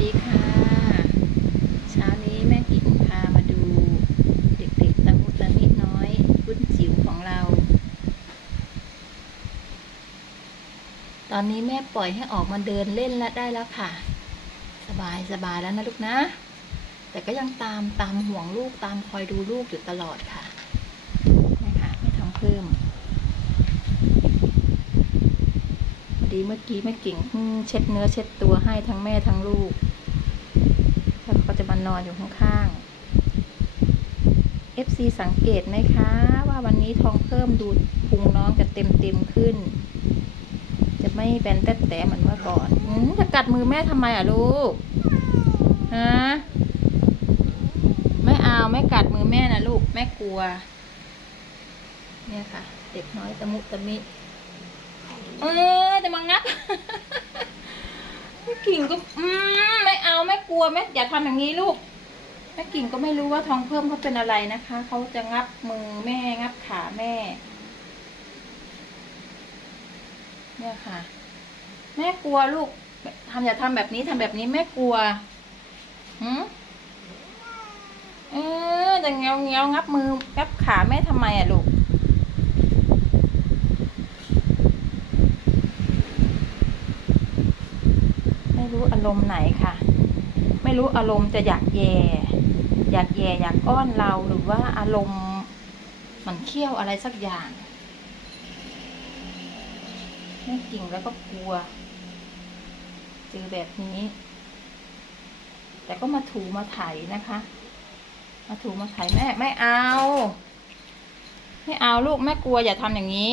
ดีค่ะ เช้านี้แม่กิ่งพามาดูเด็กๆตะมุตะมิน้อยรุ่นจิ๋วของเรา ตอนนี้แม่ปล่อยให้ออกมาเดินเล่นแล้วได้แล้วค่ะ สบายสบายแล้วนะลูกนะ แต่ก็ยังตามตามห่วงลูกตามคอยดูลูกอยู่ตลอดค่ะนี่ค่ะไม่ทำเพิ่ม พอ ดีเมื่อกี้แม่กิ่งเพิ่งเช็ดเนื้อเช็ดตัวให้ทั้งแม่ทั้งลูก แล้วก็จะมานอนอยู่ข้างๆ FC สังเกตไหมคะ ว่าวันนี้ท้องเพิ่มดูพุงน้องจะเต็มเต็มๆขึ้น จะไม่แบนแต่แต่เหมือนเมื่อก่อนอจะกัดมือแม่ทำไมอะลูกฮะไม่เอาไม่กัดมือแม่นะลูกแม่กลัว เนี่ยค่ะ เด็กน้อยตะมุตะมิ เออจะมางับแม่กิ่งก็อืมไม่เอาไม่กลัวแม่อย่าทำอย่างนี้ลูกแม่กิ่งก็ไม่รู้ว่าท้องเพิ่มเขาเป็นอะไรนะคะเขาจะงับมือแม่งับขาแม่ เนี่ยค่ะ แม่กลัวลูกทำอย่าทำแบบนี้ทำแบบนี้แม่กลัวหืมเออจะเงี้ยวเงี้ยวงับมืองับขาแม่ทำไมอะลูก ไม่รู้อารมณ์ไหนค่ะ ไม่รู้อารมณ์จะอยากแย่ อยากแย่อยากอ้อนเราหรือว่าอารมณ์มันเคี่ยวอะไรสักอย่างแม่กิ่งแล้วก็กลัวเจอแบบนี้ แต่ก็มาถูมาไถนะคะ มาถูมาไถแม่ไม่เอา ไม่เอาลูกแม่กลัวอย่าทำอย่างนี้